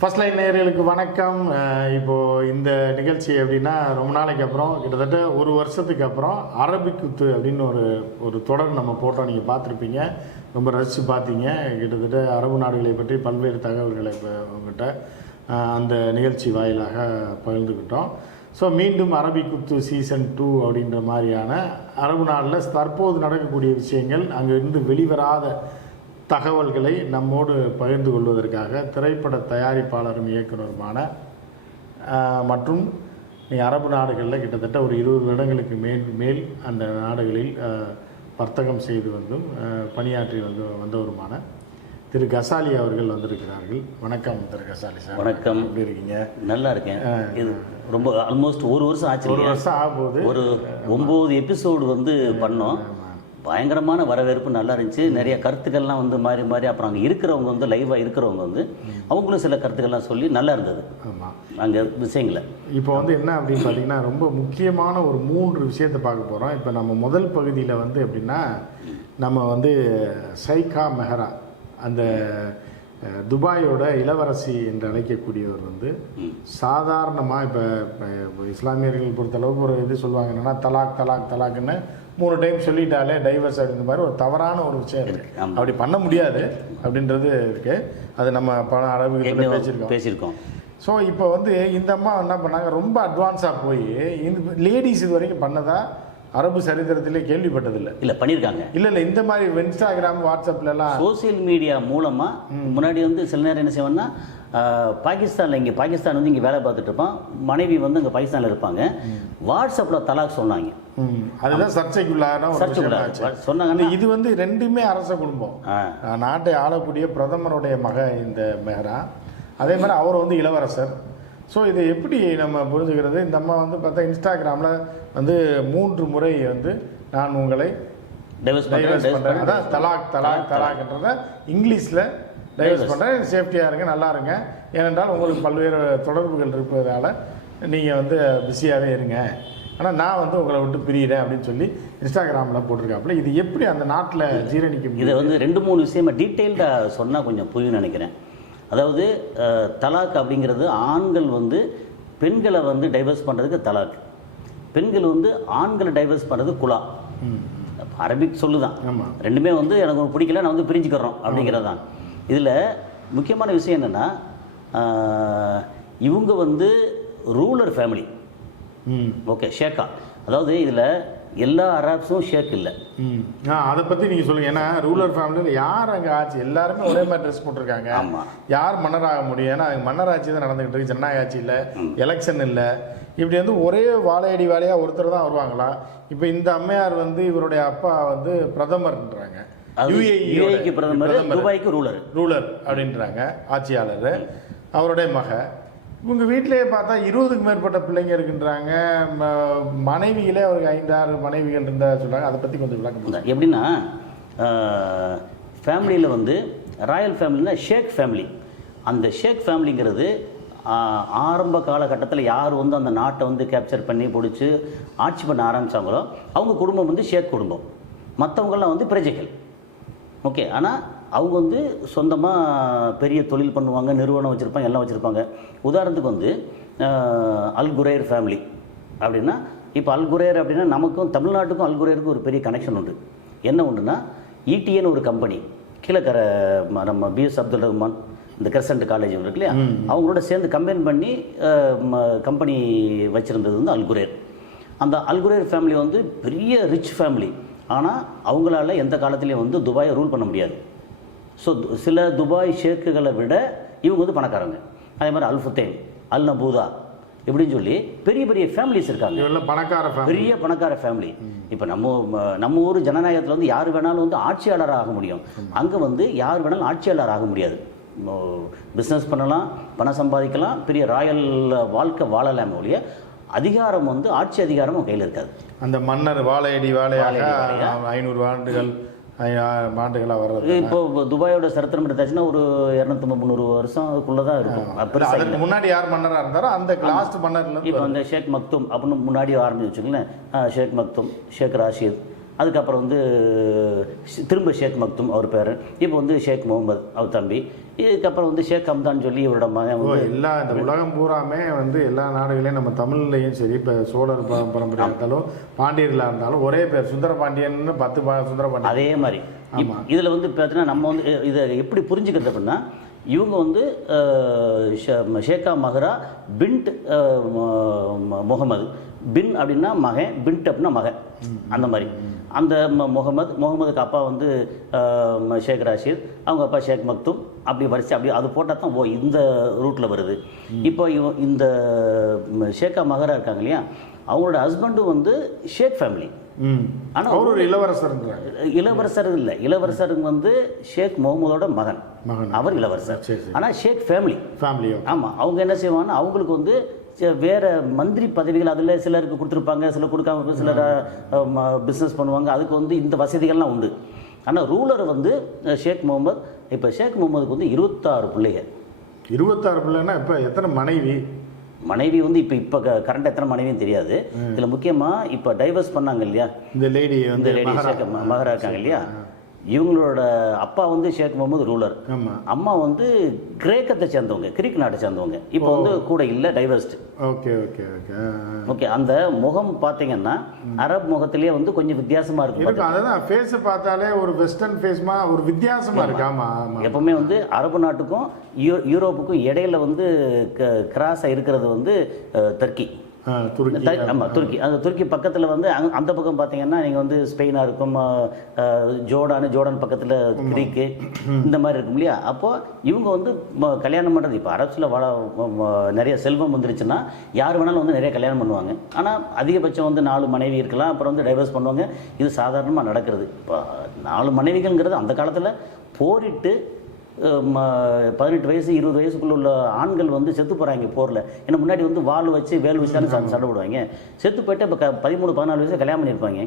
First line நேயர்களுக்கு வணக்கம். இப்போது இந்த நிகழ்ச்சி எப்படின்னா ரொம்ப நாளைக்கு அப்புறம் கிட்டத்தட்ட ஒரு வருஷத்துக்கு அப்புறம் அரபிக் குத்து அப்படின்னு ஒரு தொடர் நம்ம போட்டோம். நீங்கள் பார்த்துருப்பீங்க, ரொம்ப ரசித்து பார்த்தீங்க. கிட்டத்தட்ட அரபு நாடுகளை பற்றி பல்வேறு தகவல்களை இப்போ உங்கள்கிட்ட அந்த நிகழ்ச்சி வாயிலாக பகிர்ந்துக்கிட்டோம். ஸோ மீண்டும் அரபிக் குத்து சீசன் 2 அப்படின்ற மாதிரியான அரபு நாட்டில் தற்போது நடக்கக்கூடிய விஷயங்கள், அங்கிருந்து வெளிவராத தகவல்களை நம்மோடு பகிர்ந்து கொள்வதற்காக திரைப்பட தயாரிப்பாளரும் இயக்குனருமான மற்றும் அரபு நாடுகளில் கிட்டத்தட்ட ஒரு 20 வருடங்களுக்கு மேல் அந்த நாடுகளில் வர்த்தகம் செய்து வந்தும் பணியாற்றி வந்தவருமான திரு கசாலி அவர்கள் வந்திருக்கிறார்கள். வணக்கம் திரு கசாலி சார். வணக்கம். எப்படி இருக்கீங்க? நல்லா இருக்கேன். இது ரொம்ப ஆல்மோஸ்ட் ஒரு வருஷம் ஆச்சு. ஒரு வருஷம் ஆகும்போது ஒரு 9 எபிசோடு பண்ணோம். பயங்கரமான வரவேற்பு நல்லா இருந்துச்சு. நிறைய கருத்துக்கள்லாம் மாறி மாறி அப்புறம் அங்கே இருக்கிறவங்க லைவாக இருக்கிறவங்க அவங்களும் சில கருத்துக்கள்லாம் சொல்லி நல்லா இருந்தது. ஆமாம், அங்கே விஷயங்களை இப்போ என்ன அப்படின்னு பார்த்தீங்கன்னா ரொம்ப முக்கியமான ஒரு 3 விஷயத்தை பார்க்க போகிறோம். இப்போ நம்ம முதல் பகுதியில் எப்படின்னா நம்ம சைகா மெஹரா, அந்த துபாயோட இளவரசி என்று அழைக்கக்கூடியவர் சாதாரணமாக இப்போ இஸ்லாமியர்கள் பொறுத்தளவுக்கு ஒரு இது சொல்லுவாங்க, என்னென்னா தலாக் தலாக் தலாக்னு 3 டைம் சொல்லிட்டாலே டைவர்ஸ் அப்படின்ற மாதிரி ஒரு தவறான ஒரு விஷயம் இருக்குது. அப்படி பண்ண முடியாது அப்படின்றது இருக்குது. அது நம்ம பல அளவுக்கு பேசியிருக்கோம். ஸோ இப்போ இந்த அம்மா என்ன பண்ணாங்க, ரொம்ப அட்வான்ஸாக போய் இந்த லேடிஸ் இது வரைக்கும் பண்ணதா அரபு சரித்திரத்திலே கேள்விப்பட்டதில்லை. இல்லை பண்ணியிருக்காங்க. இல்லை இந்த மாதிரி இன்ஸ்டாகிராம் வாட்ஸ்அப்லலாம் சோசியல் மீடியா மூலமாக முன்னாடி சில நேரம் என்ன செய்வோம்னா, பாகிஸ்தானில் பாகிஸ்தான் இங்கே வேலை பார்த்துட்டு இருப்பான், மனைவி இங்கே பாகிஸ்தானில் இருப்பாங்க, வாட்ஸ்அப்பில் தலாக் சொன்னாங்க. அதுதான் சர்ச்சைக்குள்ளான சொன்னாங்க. இது ரெண்டுமே அரச குடும்பம், நாட்டை ஆளக்கூடிய பிரதமருடைய மக இந்த மெஹரா, அதே மாதிரி அவர் இளவரசர். ஸோ இதை எப்படி நம்ம புரிஞ்சுக்கிறது? இந்த அம்மா பார்த்தா இன்ஸ்டாகிராமில் 3 முறை நான் உங்களை டைவர்ஸ் பண்ணுறேன், அதான் தலாக் தலாக் தலாக்ன்றத இங்கிலீஷில் டைவர்ஸ் பண்ணுறேன், சேஃப்டியாக இருங்க, நல்லா இருங்க, ஏனென்றால் உங்களுக்கு பல்வேறு தொடர்புகள் இருப்பதால் நீங்கள் பிஸியாகவே இருங்க, ஆனால் நான் உங்களை விட்டு பிரியிறேன் அப்படின்னு சொல்லி இன்ஸ்டாகிராமில் போட்டிருக்காப்புல. இது எப்படி அந்த நாட்டில் ஜீரணிக்க முடியும்? இதை 2-3 விஷயமா டீட்டெயில்டாக சொன்னால் கொஞ்சம் புரியும் நினைக்கிறேன். அதாவது தலாக் அப்படிங்கிறது ஆண்கள் பெண்களை டைவர்ஸ் பண்ணுறதுக்கு தலாக், பெண்கள் ஆண்களை டைவர்ஸ் பண்ணுறது குலா. அரபிக் சொல்லுதான். ரெண்டுமே எனக்கு பிடிக்கல, நான் பிரிஞ்சுக்கிறோம் அப்படிங்கிறது தான். இதில் முக்கியமான விஷயம் என்னென்னா, இவங்க ரூலர் ஃபேமிலி. Okay, Sheikha. அதாவது இதில் எல்லா அரப்ஸும் ஷேக் இல்லை. அதை பற்றி நீங்கள் சொல்லுங்கள். ஏன்னா ரூலர் ஃபேமிலியில் யார் அங்கே ஆட்சி, எல்லாருமே ஒரே மாதிரி ட்ரெஸ் போட்டிருக்காங்க. ஆமாம், யார் மன்னராக முடியும்? ஏன்னா மன்னர் ஆட்சி தான் நடந்துகிட்டு இருக்கு, ஜனநாயக ஆட்சி இல்லை, எலெக்ஷன் இல்லை. இப்படி ஒரே வாழையடி வாழையாக ஒருத்தர் தான் வருவாங்களா? இப்போ இந்த அம்மையார் இவருடைய அப்பா பிரதமர்ன்றாங்க, யுஏஇக்கு பிரதமர், துபாய்க்கு ரூலர் அப்படின்றாங்க, ஆட்சியாளர். அவருடைய மக இவங்க வீட்டிலேயே பார்த்தா 20க்கு மேற்பட்ட பிள்ளைங்க இருக்குன்றாங்க. மனைவிகளே அவருக்கு 5-6 மனைவிகள் இருந்தால் சொல்கிறாங்க. அதை பற்றி கொஞ்சம் விளக்கம். எப்படின்னா, ஃபேமிலியில் ராயல் ஃபேமிலினா ஷேக் ஃபேமிலி. அந்த ஷேக் ஃபேமிலிங்கிறது ஆரம்ப காலகட்டத்தில் யார் அந்த நாட்டை கேப்சர் பண்ணி பிடிச்சி ஆட்சி பண்ண ஆரம்பித்தாங்களோ அவங்க குடும்பம் ஷேக் குடும்பம். மற்றவங்களாம் பிரஜைகள். ஓகே, ஆனால் அவங்க சொந்தமாக பெரிய தொழில் பண்ணுவாங்க, நிறுவனம் வச்சுருப்பாங்க, எல்லாம் வச்சுருப்பாங்க. உதாரணத்துக்கு அல்குரேர் ஃபேமிலி அப்படின்னா, இப்போ அல்குரேர் அப்படின்னா நமக்கும் தமிழ்நாட்டுக்கும் அல்குரேருக்கும் ஒரு பெரிய கனெக்ஷன் உண்டு. என்ன உண்டுன்னா, ஈடிஎன்னு ஒரு கம்பெனி கீழக்கரை, நம்ம பிஎஸ் அப்துல் ரஹ்மான் இந்த கிரசன்ட் காலேஜ் இருக்கு இல்லையா, அவங்களோட சேர்ந்து கம்பைன் பண்ணி கம்பெனி வச்சுருந்தது அல்குரேர். அந்த அல்குரேர் ஃபேமிலி பெரிய ரிச் ஃபேமிலி. ஆனால் அவங்களால எந்த காலத்துலேயும் துபாயை ரூல் பண்ண முடியாது. ஸோ சில துபாய் ஷேக்குகளை விட இவங்க பணக்காரங்க. அதே மாதிரி அல் ஃபுத்தேன், அல் நபூதா இப்படின்னு சொல்லி பெரிய பெரிய ஃபேமிலிஸ் இருக்காங்க, பெரிய பணக்கார ஃபேமிலி. இப்போ நம்ம ஊர் ஜனநாயகத்தில் யார் வேணாலும் ஆட்சியாளராக ஆக முடியும். அங்கே யார் வேணாலும் ஆட்சியாளர் ஆக முடியாது. பிஸ்னஸ் பண்ணலாம், பணம் சம்பாதிக்கலாம், பெரிய ராயல் வாழ்க்கை வாழலாமே ஒழிய அதிகாரம் ஆட்சி அதிகாரம் கையில் இருக்காது. அந்த மன்னர் வாழையடி வாழையாக 500 ஆண்டுகளாக வர்றது. இப்போ துபாயோட சரித்திரம் எடுத்தாச்சுன்னா ஒரு 250-300 வருஷத்துக்குள்ளே தான் இருக்கும். அதுக்கு முன்னாடி யார் மன்னராக இருந்தாரோ அந்த லாஸ்ட் மன்னர்ல இப்போ அந்த ஷேக் மக்தும் அப்படின்னு முன்னாடி ஆரம்பிச்சு வச்சுக்கோங்களேன். ஷேக் மக்தும், ஷேக் ராஷித், அதுக்கப்புறம் வந்து திரும்ப ஷேக் மக்தும் அவர் பேர், இப்போ வந்து ஷேக் முகமது அவர் தம்பி, இதுக்கப்புறம் வந்து ஷேக் ஹம்தான் சொல்லி இவரோட மகன் வந்து எல்லா இந்த உலகம் பூராமே வந்து எல்லா நாடுகளையும் நம்ம தமிழ்லையும் சரி, இப்போ சோழர் பரம்பரையாக இருந்தாலும் பாண்டியர்களாக இருந்தாலும் ஒரே பேர் சுந்தரபாண்டியன் 10 சுந்தரபாண்டியன் அதே மாதிரி. இதில் வந்து பார்த்தீங்கன்னா நம்ம வந்து இதை எப்படி புரிஞ்சுக்கிறது அப்படின்னா, இவங்க வந்து ஷேக்கா மஹரா பின்ட் முகமது, பின் அப்படின்னா மகன், பின்ட் அப்படின்னா மகன், அந்த மாதிரி. அந்த முகமதுக்கு அப்பா வந்து ஷேக் ராஷித், அவங்க அப்பா ஷேக் மக்தும், அப்படி வரிசை அப்படி அது போட்டால் தான் இந்த ரூட்டில் வருது. இப்போ இந்த ஷேக்கா மஹரா இருக்காங்க இல்லையா, அவங்களோட ஹஸ்பண்டும் வந்து ஷேக் ஃபேமிலி. ஆனால் அவர் ஒரு இளவரசர் இல்லை, இளவரசர் வந்து ஷேக் முகமதோட மகன், அவர் இளவரசர். ஆனால் ஷேக் ஃபேமிலி. ஆமாம், அவங்க என்ன செய்வாங்கன்னா அவங்களுக்கு வந்து வேறு மந்திரி பதவிகள் அதில் சிலருக்கு கொடுத்துருப்பாங்க, சிலர் கொடுக்காம, சிலர் பிஸ்னஸ் பண்ணுவாங்க, அதுக்கு வந்து இந்த வசதிகள்லாம் உண்டு. ஆனால் ரூலர் வந்து ஷேக் முகமது. இப்போ ஷேக் முகமதுக்கு வந்து 26 பிள்ளைகள். 26 பிள்ளைன்னா இப்போ எத்தனை மனைவி வந்து இப்போ கரண்ட் எத்தனை மனைவியும் தெரியாது. இதில் முக்கியமாக இப்போ டைவர்ஸ் பண்ணாங்க இல்லையா, இந்த லேடி ஷேக் மஹரா இருக்காங்க இல்லையா, இவங்களோட அப்பா வந்து ஷேக் முகமது ரூலர், அம்மா வந்து கிரேக்கத்தை சேர்ந்தவங்க, கிரீக் நாட்டை சேர்ந்தவங்க. இப்போ வந்து கூட இல்லை, டைவர்ஸ்டு. ஓகே. அந்த முகம் பார்த்தீங்கன்னா அரப் முகத்திலேயே வந்து கொஞ்சம் வித்தியாசமா இருக்கும். அதுதான் ஃபேஸ் பார்த்தாலே ஒரு வெஸ்டர்ன் ஃபேஸ்மா ஒரு வித்தியாசமா இருக்கு. எப்பவுமே வந்து அரபு நாட்டுக்கும் யூரோப்புக்கும் இடையில வந்து கிராஸாக இருக்கிறது வந்து டர்க்கி. ஆமாம், துருக்கி. அந்த துருக்கி பக்கத்தில் வந்து அந்த பக்கம் பார்த்தீங்கன்னா நீங்கள் வந்து ஸ்பெயினாக இருக்கும், ஜோர்டான் பக்கத்தில் கிரீக்கு, இந்த மாதிரி இருக்கும் இல்லையா. அப்போது இவங்க வந்து கல்யாணம் பண்ணுறது, இப்போ அரப்ஸில் நிறைய செல்வம் வந்துருச்சுன்னா யார் வேணாலும் வந்து நிறைய கல்யாணம் பண்ணுவாங்க. ஆனால் அதிகபட்சம் வந்து 4 மனைவி இருக்கலாம், அப்புறம் வந்து டைவர்ஸ் பண்ணுவாங்க. இது சாதாரணமாக நடக்கிறது. இப்போ 4 மனைவிகள்ங்கிறது அந்த காலத்தில் போரிட்டு 18 வயசு 20 வயசுக்குள்ள உள்ள ஆண்கள் வந்து செத்து போகிறாங்க போரில். ஏன்னா முன்னாடி வந்து வேல் வச்சு சண்டை போடுவாங்க. செத்து போயிட்டு இப்போ 13-14 வயசு கல்யாணம் பண்ணியிருப்பாங்க.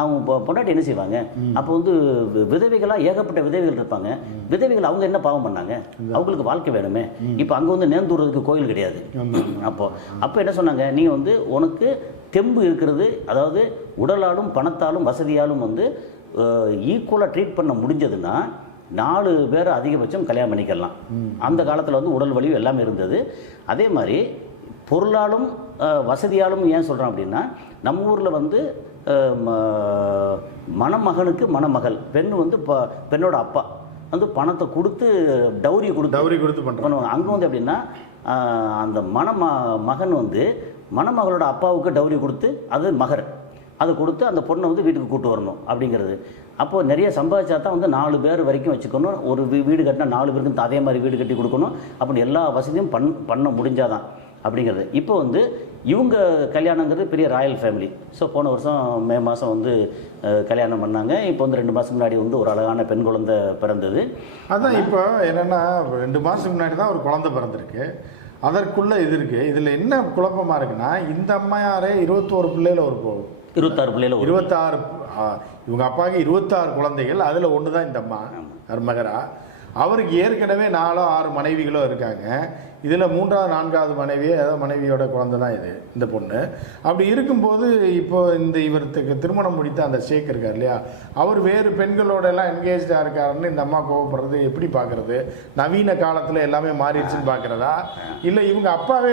அவங்க பொண்டாட்டி என்ன செய்வாங்க, அப்போ வந்து விதவைகளாக ஏகப்பட்ட விதவைகள் இருப்பாங்க. விதவைகள் அவங்க என்ன பாவம் பண்ணாங்க, அவங்களுக்கு வாழ்க்கை வேணுமே. இப்போ அங்கே வந்து நேர்ந்துறதுக்கு கோயில் கிடையாது. அப்போ என்ன சொன்னாங்க, நீங்கள் வந்து உனக்கு தெம்பு இருக்கிறது, அதாவது உடலாலும் பணத்தாலும் வசதியாலும் வந்து ஈக்குவலாக ட்ரீட் பண்ண முடிஞ்சதுன்னா 4 பேர் அதிகபட்சம் கல்யாணம் பண்ணிக்கலாம். அந்த காலத்தில் வந்து உடல் வலிவு எல்லாமே இருந்தது. அதே மாதிரி பொருளாலும் வசதியாலும் ஏன் சொல்கிறோம் அப்படின்னா, நம்ம ஊரில் வந்து மணமகனுக்கு மணமகள், பெண் வந்து பெண்ணோட அப்பா வந்து பணத்தை கொடுத்து டவுரி கொடுத்து பண்ணுவாங்க. அங்கே வந்து எப்படின்னா அந்த மகன் வந்து மணமகளோட அப்பாவுக்கு டவுரி கொடுத்து, அது மகர், அதை கொடுத்து அந்த பொண்ணை வந்து வீட்டுக்கு கூட்டு வரணும் அப்படிங்கிறது. அப்போது நிறைய சம்பாதிச்சா தான் வந்து 4 பேர் வரைக்கும் வச்சுக்கணும். ஒரு வீடு கட்டினா 4 பேருக்கும் அதே மாதிரி வீடு கட்டி கொடுக்கணும். அப்படின்னு எல்லா வசதியும் பண்ண முடிஞ்சாதான் அப்படிங்கிறது. இப்போ வந்து இவங்க கல்யாணங்கிறது பெரிய ராயல் ஃபேமிலி. ஸோ போன வருஷம் மே மாதம் வந்து கல்யாணம் பண்ணாங்க. இப்போ வந்து 2 மாதத்துக்கு முன்னாடி வந்து ஒரு அழகான பெண் குழந்தை பிறந்தது. அதான் இப்போ என்னென்னா 2 மாதத்துக்கு முன்னாடி தான் ஒரு குழந்தை பிறந்திருக்கு. அதற்குள்ளே இது இருக்குது. இதில் என்ன குழப்பமாக இருக்குன்னா, இந்த அம்மையாரே 21 பிள்ளையில் ஒரு 26 பிள்ளையில் 26 இவங்க அப்பாவுக்கு 26 குழந்தைகள். அதில் ஒன்று தான் இந்த அம்மா மகரா. அவருக்கு ஏற்கனவே 4-6 மனைவிகளோ இருக்காங்க. இதில் 3வது 4வது மனைவியோட குழந்தை தான் இந்த பொண்ணு. அப்படி இருக்கும்போது இப்போ இவருக்கு திருமணம் முடித்த அந்த ஷேக் இருக்கார் இல்லையா, அவர் வேறு பெண்களோட எல்லாம் என்கேஜாக இருக்காருன்னு இந்த அம்மா கோவப்படுறது எப்படி பார்க்குறது? நவீன காலத்தில் எல்லாமே மாறிடுச்சுன்னு பார்க்குறதா, இல்லை இவங்க அப்பாவே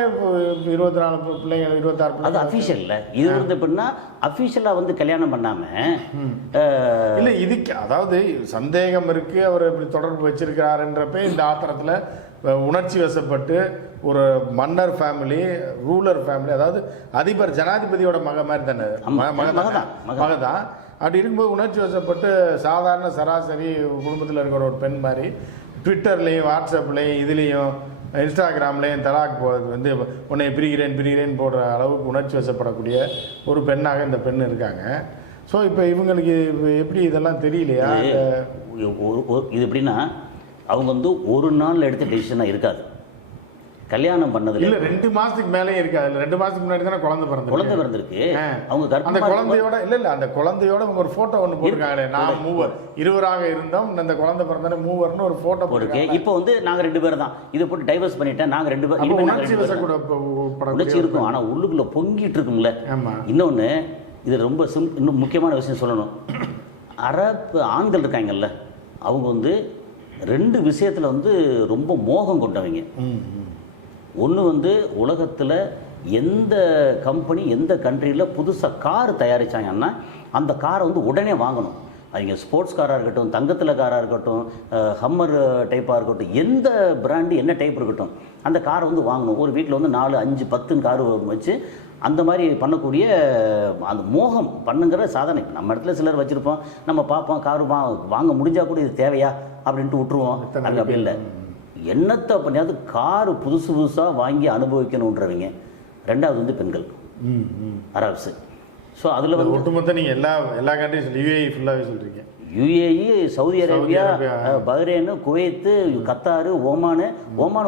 24 பிள்ளைங்க 26 பிள்ளை? அது அஃபீஷியல் இல்லை. இது வந்து எப்படின்னா அஃபீஷியலாக வந்து கல்யாணம் பண்ணாமல் இல்லை, இதுக்கு அதாவது சந்தேகம் இருக்குது, அவர் இப்படி தொடர்பு வச்சிருக்கிறாருன்றப்ப இந்த ஆத்திரத்தில் உணர்ச்சி வசப்பட்டு ஒரு மன்னர் ஃபேமிலி, ரூலர் ஃபேமிலி, அதாவது அதிபர் ஜனாதிபதியோட மாதிரி தானே, மக தான். அப்படி இருக்கும்போது உணர்ச்சி வசப்பட்டு சாதாரண சராசரி குடும்பத்தில் இருக்கிற ஒரு பெண் மாதிரி ட்விட்டர்லேயும் வாட்ஸ்அப்லேயும் இதுலேயும் இன்ஸ்டாகிராம்லேயும் தலாக் போகிறது வந்து உன்னை பிரிகிறேன் போடுற அளவுக்கு உணர்ச்சி வசப்படக்கூடிய ஒரு பெண்ணாக இந்த பெண் இருக்காங்க. ஸோ இப்போ இவங்களுக்கு எப்படி இதெல்லாம் தெரியலையா? இது எப்படின்னா அவங்க வந்து ஒரு நாள் எடுத்த டெசிஷனாக இருக்காது. கல்யாணம் பண்ணது இல்லை, 2 மாதத்துக்கு மேலே இருக்காது. 2 மாதத்துக்கு முன்னாடி தானே குழந்தை பிறந்திருக்கு. அவங்க அந்த குழந்தையோட இல்லை அந்த குழந்தையோட அவங்க ஒரு ஃபோட்டோ ஒன்று போட்டிருக்காங்களே, நான் 3 இருவராக இருந்தோம், இந்த குழந்தை பிறந்தானே 3 ஒரு ஃபோட்டோ போட்டு. இப்போ வந்து நாங்கள் 2 பேர் தான் இதை போட்டு டைவர்ஸ் பண்ணிட்டேன், நாங்கள் 2 பேர். உணர்ச்சி வசக்கூட உணர்ச்சி இருக்கும், ஆனால் உள்ளுக்குள்ள பொங்கிட்டு இருக்கும்ல. இன்னொன்று இது ரொம்ப இன்னும் முக்கியமான விஷயம் சொல்லணும். அரப் ஆண்கள் இருக்காங்கல்ல, அவங்க வந்து 2 விஷயத்தில் வந்து ரொம்ப மோகம் கொண்டவங்க. ஒன்று வந்து உலகத்தில் எந்த கம்பெனி எந்த கண்ட்ரியில் புதுசாக கார் தயாரித்தாங்கன்னா அந்த காரை வந்து உடனே வாங்கணும். அவங்க ஸ்போர்ட்ஸ் காராக இருக்கட்டும், தங்கத்தில் காராக இருக்கட்டும், ஹம்மர் டைப்பாக இருக்கட்டும், எந்த பிராண்டு என்ன டைப் இருக்கட்டும், அந்த காரை வந்து வாங்கணும். ஒரு வீட்டில் வந்து 4, 5, 10 காரு வச்சு அந்த மாதிரி பண்ணக்கூடிய அந்த மோகம் பண்ணுங்கிற சாதனை. நம்ம இடத்துல சிலர் வச்சுருப்போம், நம்ம பார்ப்போம், காரு வாங்க முடிஞ்சால் கூட இது தேவையா அப்படின்ட்டு விட்டுருவோம். அப்படி இல்லை, என்னத்தை பண்ணியாவது காரு புதுசாக வாங்கி அனுபவிக்கணுன்றவங்க. 2வது வந்து பெண்கள், அரப்ஸு. ஸோ அதில் வந்து ஒட்டுமொத்த நீங்கள் எல்லா கண்ட்ரிஸ் UAE ஃபுல்லாகவே சொல்கிறீங்க. UAE, Saudi Arabia, Bahrain, Kuwait, Qatar, Oman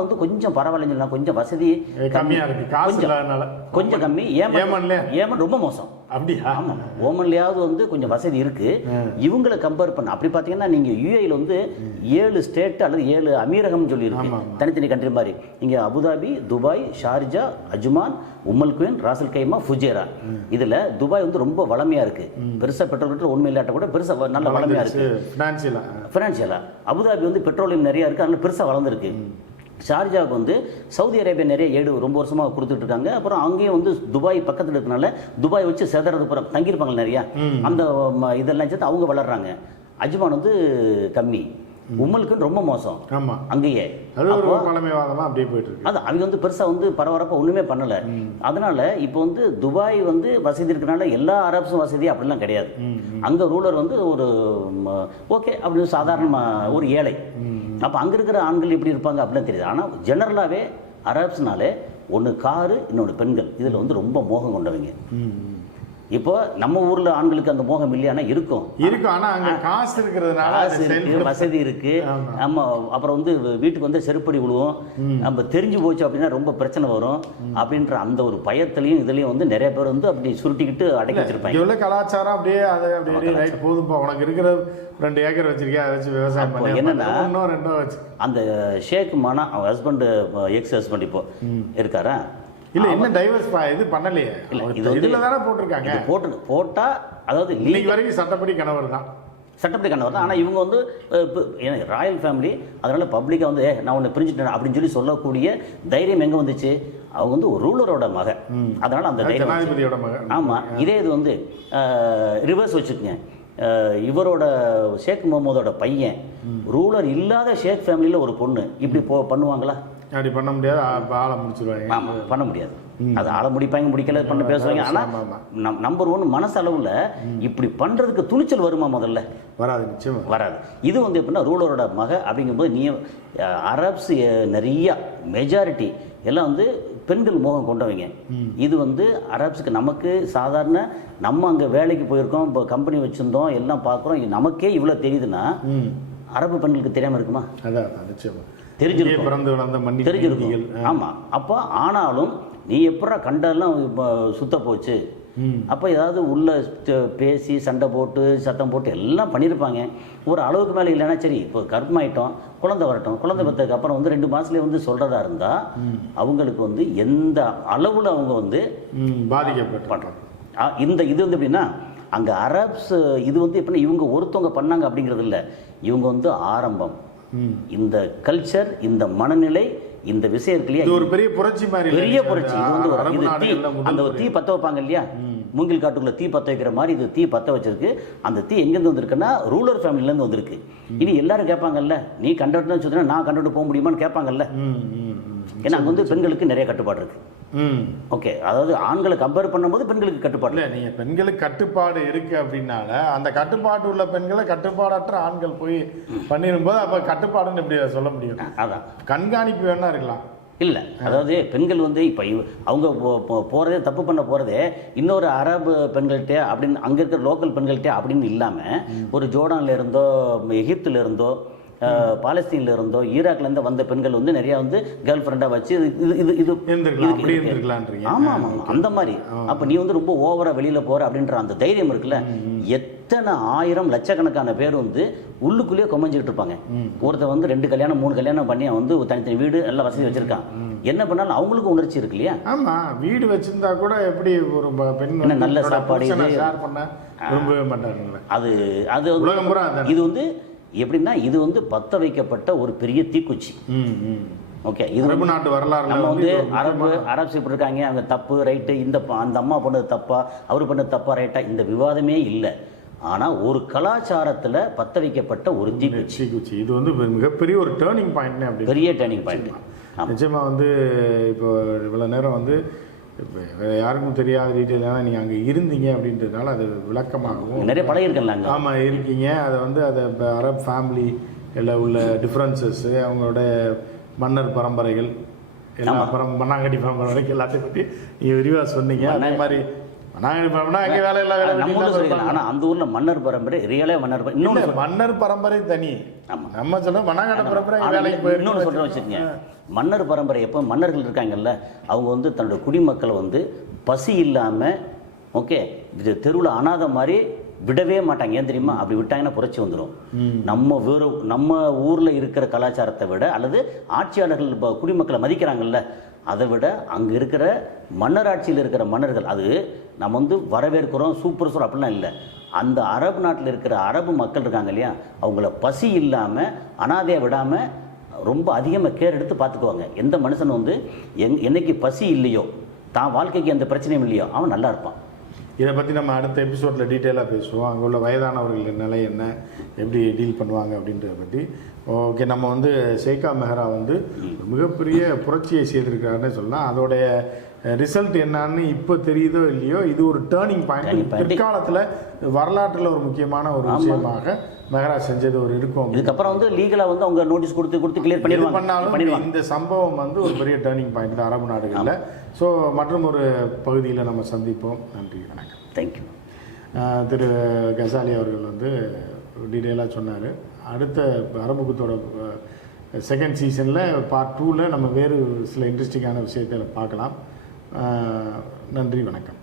வந்து கொஞ்சம் பரவாயில்லைன்னு சொல்லலாம், கொஞ்சம் வசதி கம்மியாக இருக்குது, காசு இல்லாதனால கொஞ்சம் கம்மி. ஏமன் ரொம்ப மோசம். அப்படியா? ஆமாம், ஓமன்லையாவது வந்து கொஞ்சம் வசதி இருக்குது. இவங்களை கம்பேர் பண்ண அப்படி பார்த்தீங்கன்னா நீங்கள் UAEல வந்து 7 ஸ்டேட் அல்லது 7 அமீரகம்னு சொல்லியிருக்கு, தனித்தனி கண்ட்ரி மாதிரி. இங்கே Abu Dhabi, Dubai, Sharjah, Ajman, Umm al Quwain, Ras al Khaimah, Fujairah. இதில் துபாய் வந்து ரொம்ப வளமையாக இருக்குது. பெருசாக பெட்ரோல் ஒன்றுமே இல்லாட்ட கூட பெருசாக நல்ல வளமையாக இருக்குது ஃபினான்ஷியலாக. அபுதாபி வந்து பெட்ரோலியம் நிறையா இருக்குது, அதனால் பெருசாக வளர்ந்துருக்கு. ஷார்ஜாவுக்கு வந்து சவுதி அரேபியா நிறைய ரொம்ப வருஷமாக கொடுத்துட்டு இருக்காங்க. அப்புறம் அங்கேயும் வந்து துபாய் பக்கத்தில் இருக்கனால துபாய் வச்சு செதறது புறம் தங்கியிருப்பாங்க நிறையா. அந்த இதெல்லாம் சேர்த்து அவங்க வளர்றாங்க. அஜ்மான் வந்து கம்மி, உம்மலுக்குன்னு ரொம்ப மோசம். ஆமாம், அங்கேயே அப்படியே போயிட்டு இருக்கு. அது அவங்க வந்து பெருசாக வந்து பரபரப்பாக ஒன்றுமே பண்ணலை. அதனால இப்போ வந்து துபாய் வந்து வசதி இருக்கனால எல்லா அரப்ஸும் வசதி அப்படிலாம் கிடையாது. அங்கே ரூலர் வந்து ஒரு ஓகே அப்படின்னு சாதாரண ஒரு ஏழை. அப்போ அங்கே இருக்கிற ஆண்கள் எப்படி இருப்பாங்க அப்படின்னு தெரியுது. ஆனால் ஜெனரலாகவே அரப்ஸ்னாலே ஒன்று காரு, இன்னொன்று பெண்கள். இதில் வந்து ரொம்ப மோகம் கொண்டவங்க. இப்போ நம்ம ஊர்ல ஆண்களுக்கு அந்த மோகம் இல்லையானா இருக்கும். ஆனா அங்க காசு இருக்கிறதுனால வசதி இருக்கு. நம்ம அப்புறம் வந்து வீட்டுக்கு வந்து செருப்படி விழுவோம், நம்ம தெரிஞ்சு போச்சு அப்படின்னா ரொம்ப பிரச்சனை வரும் அப்படின்ற அந்த ஒரு பயத்திலையும் இதுலயும் வந்து நிறைய பேர் வந்து அப்படி சுருட்டிக்கிட்டு அடக்கி வச்சிருப்பாங்க. இவ்வளவு கலாச்சாரம் அப்படியே அதை அப்படியே ரைட் போதும்பா, உனக்கு இருக்கிற 2 ஏக்கர் வச்சிருக்கேன், அதை வச்சு விவசாயம் பண்ணி என்னன்னா 2 வச்சு அந்த ஷேக் மானா அவன் ஹஸ்பண்ட் எக்ஸ் ஹஸ்பண்ட் இப்போ இருக்காரா இல்ல, என்ன டைவர்ஸ் இது பண்ணலையே. இது இதுல தானே போட்டிருக்காங்க. போட்டா அதாவது இன்னைக்கு வரைக்கும் சட்டப்படி கணவர் தான். ஆனால் இவங்க வந்து ராயல் ஃபேமிலி, அதனால பப்ளிக்காக வந்து நான் உன்னை பிரிஞ்சுட்டேன் அப்படின்னு சொல்லி சொல்லக்கூடிய தைரியம் எங்கே வந்துச்சு? அவங்க வந்து ஒரு ரூலரோட மக, அதனால அந்த ஜனாதிபதியோட மக. ஆமாம், இதே இது வந்து ரிவர்ஸ் வச்சுக்கோங்க. இவரோட ஷேக் முகமதோட பையன் ரூலர் இல்லாத ஷேக் ஃபேமிலியில் ஒரு பொண்ணு இப்படி பண்ணுவாங்களா? அப்படி பண்ண முடியாது, ஆளை முடிச்சிருவாங்க. ஆமாம், பண்ண முடியாது. அது ஆளை முடிப்பாங்க, முடிக்கல பண்ண பேசுவாங்க. ஆனால் நம்பர் 1 மனசளவில் இப்படி பண்ணுறதுக்கு துணிச்சல் வருமா? முதல்ல வராது, நிச்சயமா வராது. இது வந்து எப்படின்னா ரூலரோட மக அப்படிங்கும்போது நீ அரப்ஸ் நிறையா மெஜாரிட்டி எல்லாம் வந்து பெண்கள் மோகம் கொண்டவங்க. இது வந்து அரப்ஸுக்கு நமக்கு சாதாரண நம்ம அங்கே வேலைக்கு போயிருக்கோம், இப்போ கம்பெனி வச்சுருந்தோம், எல்லாம் பார்க்குறோம், நமக்கே இவ்வளோ தெரியுதுன்னா அரபு பெண்களுக்கு தெரியாமல் இருக்குமா? அதான் நிச்சயமா தெரிஞ்சிருக்கும். ஆமாம். அப்போ ஆனாலும் நீ எப்படா கண்டெல்லாம் சுத்த போச்சு, அப்போ ஏதாவது உள்ள பேசி சண்டை போட்டு சத்தம் போட்டு எல்லாம் பண்ணியிருப்பாங்க. ஒரு அளவுக்கு மேலே இல்லைன்னா சரி இப்போ கர்ப்பமாயிட்டோம், குழந்தை வரட்டும், குழந்தை பெற்றதுக்கு அப்புறம் வந்து 2 மாதத்துலேயே வந்து சொல்கிறதா இருந்தால் அவங்களுக்கு வந்து எந்த அளவில் அவங்க வந்து பாதிக்கப்பட்டாங்க. இந்த இது வந்து எப்படின்னா அங்கே அரப்ஸ் இது வந்து எப்படின்னா இவங்க ஒருத்தவங்க பண்ணாங்க அப்படிங்கிறது இல்லை, இவங்க வந்து ஆரம்பம். இந்த கல்ச்சர், இந்த மனநிலை, இந்த விஷயம் இருக்கு இல்லையா, ஒரு பெரிய புரட்சி மாதிரி, பெரிய புரட்சி. இது வந்து அந்த ஒரு தீ பற்ற வைப்பாங்க இல்லையா, மூங்கில் காட்டுக்குள்ள தீ பற்ற வைக்கிற மாதிரி இது தீ பற்ற வச்சிருக்கு. அந்த தீ எங்கேருந்து வந்திருக்குன்னா ரூலர் ஃபேமிலியிலேருந்து வந்திருக்கு. இனி எல்லாரும் கேட்பாங்கல்ல, நீ கண்டக்டர்னு சொன்னா நான் கண்டக்டர் போக முடியுமான்னு கேட்பாங்கல்ல. ஏன்னா அங்கே வந்து பெண்களுக்கு நிறைய கட்டுப்பாடு இருக்கு. ஓகே, அதாவது ஆண்களை கம்பேர் பண்ணும்போது பெண்களுக்கு கட்டுப்பாடு இல்லை. நீங்கள் பெண்களுக்கு கட்டுப்பாடு இருக்கு அப்படின்னால அந்த கட்டுப்பாடு உள்ள பெண்களை கட்டுப்பாடற்ற ஆண்கள் போய் பண்ணிடும்போது அப்போ கட்டுப்பாடுன்னு எப்படி சொல்ல முடியும்? அதான் கண்காணிப்பு வேணா இருக்கலாம். இல்லை, அதாவது பெண்கள் வந்து இப்போ அவங்க போகிறதே தப்பு பண்ண போகிறதே இன்னொரு அரபு பெண்கள்கிட்ட அப்படின்னு அங்கே இருக்கிற லோக்கல் பெண்கள்கிட்ட அப்படின்னு இல்லாமல் ஒரு ஜோர்டான்ல இருந்தோ, எகிப்தில் இருந்தோ, பாலஸ்தீன்ல இருந்தோ, ஈராக்லேருந்து வந்த பெண்கள் வந்து நிறையா வந்து கேர்ள் ஃப்ரெண்டாக வச்சு ஆமாம் ஆமாம் அந்த மாதிரி. அப்போ நீ வந்து ரொம்ப ஓவராக வெளியில் போகிற அப்படின்ற அந்த தைரியம் இருக்குல்ல. எத்தனை 1000 லட்சக்கணக்கான பேர் வந்து உள்ளுக்குள்ளேயே கொமஞ்சிக்கிட்டு இருப்பாங்க. ஒருத்தர் வந்து 2 கல்யாணம் 3 கல்யாணம் பண்ணி வந்து தனித்தனி வீடு எல்லாம் வசதி வச்சுருக்கான். என்ன பண்ணாலும் அவங்களுக்கும் உணர்ச்சி இருக்கு இல்லையா? ஆமாம், வீடு வச்சிருந்தா கூட எப்படி ஒரு பெண் என்ன நல்ல சாப்பாடு ஷேர் பண்ண விரும்பவே மாட்டாருங்களே. அது அது உலகம் பூரா இது வந்து எப்படின்னா இது வந்து பற்ற வைக்கப்பட்ட ஒரு பெரிய தீக்குச்சி. ஓகே, இது அரபு நாட்டு வரலாறு நம்ம வந்து அரப்ஸ் இப்படி இருக்காங்க, அவங்க தப்பு ரைட்டு, அந்த அம்மா பண்ணது தப்பா, அவர் பண்ணது தப்பா ரைட்டா, இந்த விவாதமே இல்லை. ஆனால் ஒரு கலாச்சாரத்தில் பற்ற வைக்கப்பட்ட ஒரு தீக்குச்சி. இது வந்து மிகப்பெரிய ஒரு டேர்னிங் பாயிண்ட். அப்படி பெரிய டேர்னிங் பாயிண்ட். நிச்சயமாக வந்து இப்போ இவ்வளோ நேரம் வந்து இப்போ யாருக்கும் தெரியாத டீட்டெயில், ஏன்னா நீங்கள் அங்கே இருந்தீங்க அப்படின்றதுனால அது விளக்கமாகவும் நிறைய பழகிருக்கேன்ல அங்கே. ஆமாம், இருக்கீங்க. அதை வந்து அதை இப்போ அரப் ஃபேமிலி எல்லாம் உள்ள டிஃப்ரென்சஸ்ஸு, அவங்களோட மன்னர் பரம்பரைகள் எல்லாம் மண்ணாங்கட்டி பரம்பரை வரைக்கும் எல்லாத்தையும் பற்றி நீங்கள் விரிவாக சொன்னீங்க. அதே மாதிரி மண்ணாங்கட்டி பரம்பரை அங்கே வேலை எல்லாம் ஆனால் அந்த ஊரில் மன்னர் பரம்பரை ரியலே மன்னர் இன்னொன்று மன்னர் பரம்பரை தனி. ஆமாம், நம்ம சொல்ல மண்ணாங்கட்ட பரம்பரை வேலைக்கு போய் இன்னொன்று சொல்கிறேன் வச்சுக்கோங்க. மன்னர் பரம்பரை எப்போ மன்னர்கள் இருக்காங்கல்ல, அவங்க வந்து தன்னோட குடிமக்களை வந்து பசி இல்லாமல் ஓகே தெருவில் அனாதை மாதிரி விடவே மாட்டாங்க. ஏன் தெரியுமா? அப்படி விட்டாங்கன்னா புரட்சி வந்துடும். நம்ம ஊரில் இருக்கிற கலாச்சாரத்தை விட, அல்லது ஆட்சியாளர்கள் குடிமக்களை மதிக்கிறாங்கல்ல, அதை விட அங்கே இருக்கிற மன்னர் ஆட்சியில் இருக்கிற மன்னர்கள், அது நம்ம வந்து வரவேற்கிறோம் சூப்பர் சூப்பர் அப்படிலாம் இல்லை. அந்த அரபு நாட்டில் இருக்கிற அரபு மக்கள் இருக்காங்க இல்லையா, அவங்கள பசி இல்லாமல் அனாதையாக விடாமல் ரொம்ப அதிகமாக கேர் எடுத்து பார்த்துக்குவாங்க. எந்த மனுஷன் வந்து என்னைக்கு பசி இல்லையோ, தான் வாழ்க்கைக்கு எந்த பிரச்சனையும் இல்லையோ, அவன் நல்லா இருப்பான். இதை பற்றி நம்ம அடுத்த எபிசோடில் டீட்டெயிலாக பேசுவோம். அங்கே உள்ள வயதானவர்கள் நிலை என்ன, எப்படி டீல் பண்ணுவாங்க அப்படின்றத பற்றி. ஓகே, நம்ம வந்து ஷேக்கா மெஹரா வந்து மிகப்பெரிய புரட்சியை செய்திருக்காருன்னு சொல்லலாம். அதோடைய ரிசல்ட் என்னன்னு இப்போ தெரியுதோ இல்லையோ, இது ஒரு டேர்னிங் பாயிண்ட். பிற்காலத்தில் வரலாற்றில் ஒரு முக்கியமான ஒரு விஷயமாக மெஹரா செஞ்சது ஒரு இருக்கும். இதுக்கப்புறம் வந்து லீகலாக வந்து அவங்க நோட்டீஸ் கொடுத்து கிளியர் பண்ணாலும் இந்த சம்பவம் வந்து ஒரு பெரிய டேர்னிங் பாயிண்ட் தான் அரபு நாடுகளில். ஸோ மற்றும் ஒரு பகுதியில் நம்ம சந்திப்போம். நன்றி, வணக்கம். தேங்க்யூ. திரு கசாலி அவர்கள் வந்து டீட்டெயிலாக சொன்னார். அடுத்த அரபு குத்தோட செகண்ட் சீசனில் பார்ட் 2ல் நம்ம வேறு சில இன்ட்ரெஸ்டிங்கான விஷயத்தை பார்க்கலாம். நன்றி, வணக்கம்.